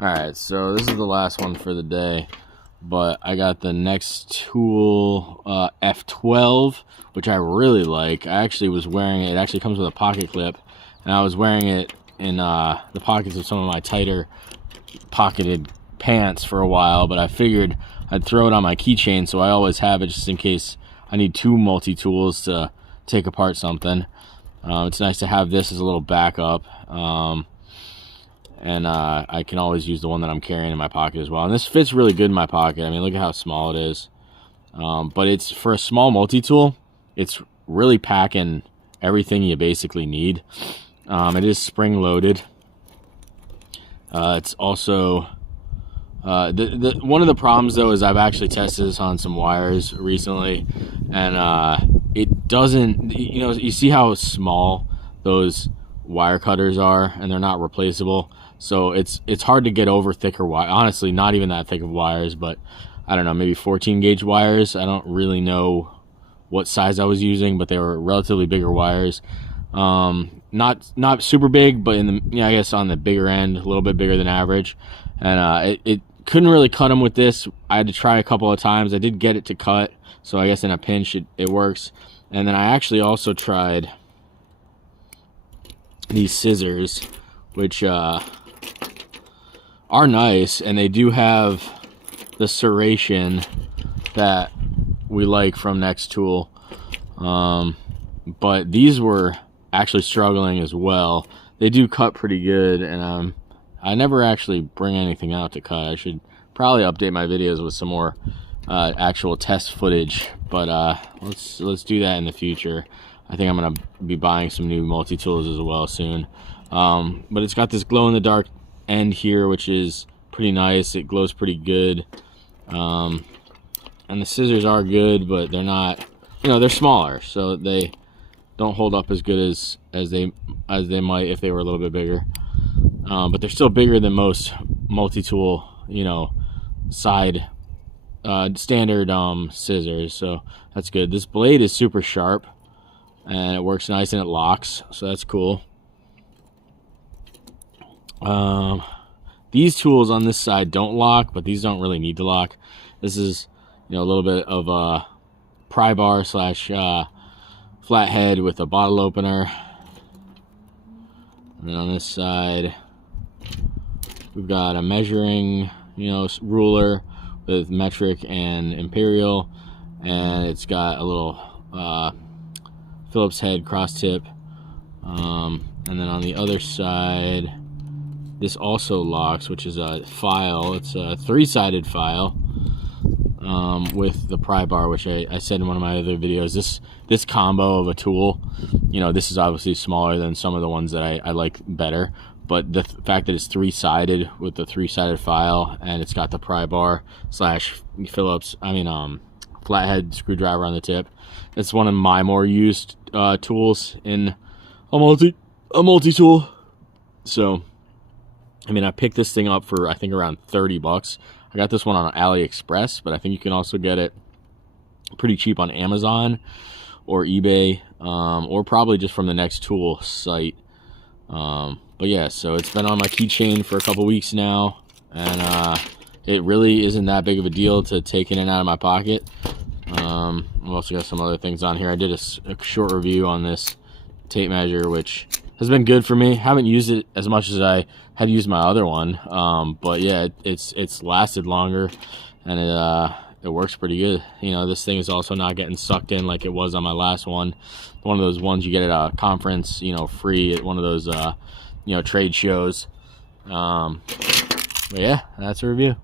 Alright, so this is the last one for the day, but I got the Nextool f12, which I really like. I actually was wearing it. It actually comes with a pocket clip, and I was wearing it in the pockets of some of my tighter pocketed pants for a while, but I figured I'd throw it on my keychain, so I always have it just in case I need two multi-tools to take apart something. It's nice to have this as a little backup. And I can always use the one that I'm carrying in my pocket as well. And this fits really good in my pocket. I mean, look at how small it is. But it's for a small multi-tool, it's really packing everything you basically need. It is spring-loaded. It's also one of the problems though is I've actually tested this on some wires recently, and it doesn't. You know, you see how small those wire cutters are, and they're not replaceable. So it's hard to get over thicker wire. Honestly, not even that thick of wires, but I don't know, maybe 14 gauge wires. I don't really know what size I was using, but they were relatively bigger wires. Not super big, but in the, I guess on the bigger end, a little bit bigger than average. And it couldn't really cut them with this. I had to try a couple of times. I did get it to cut, so I guess in a pinch it works. And then I actually also tried these scissors, which are nice, and they do have the serration that we like from Nextool. But these were actually struggling as well. They do cut pretty good, and I never actually bring anything out to cut. I should probably update my videos with some more actual test footage, but let's do that in the future. I think I'm gonna be buying some new multi-tools as well soon. But it's got this glow-in-the-dark end here, which is pretty nice. It glows pretty good. And the scissors are good, but they're not, you know, they're smaller, so they don't hold up as good as they might if they were a little bit bigger. But they're still bigger than most multi-tool, you know, side standard scissors, so that's good. This blade is super sharp, and it works nice, and it locks, so that's cool. These tools on this side don't lock, but these don't really need to lock. This is, you know, a little bit of a pry bar slash flathead with a bottle opener. And then on this side, we've got a measuring, you know, ruler with metric and imperial, and it's got a little Phillips head cross tip. And then on the other side, this also locks, which is a file. It's a 3-sided file with the pry bar, which I said in one of my other videos. This combo of a tool, you know, this is obviously smaller than some of the ones that I like better, but the fact that it's 3-sided with the 3-sided file, and it's got the pry bar slash Phillips, flathead screwdriver on the tip. It's one of my more used tools in a multi-tool. So I mean, I picked this thing up for I think around 30 bucks. I got this one on AliExpress, but I think you can also get it pretty cheap on Amazon or eBay, or probably just from the Nextool site. But yeah, so it's been on my keychain for a couple weeks now, and it really isn't that big of a deal to take in and out of my pocket. I've also got some other things on here. I did a short review on this tape measure, which has been good for me. Haven't used it as much as I had used my other one, but yeah, it's lasted longer, and it works pretty good. You know, this thing is also not getting sucked in like it was on my last one. One of those ones you get at a conference, you know, free at one of those you know, trade shows. But yeah, that's a review.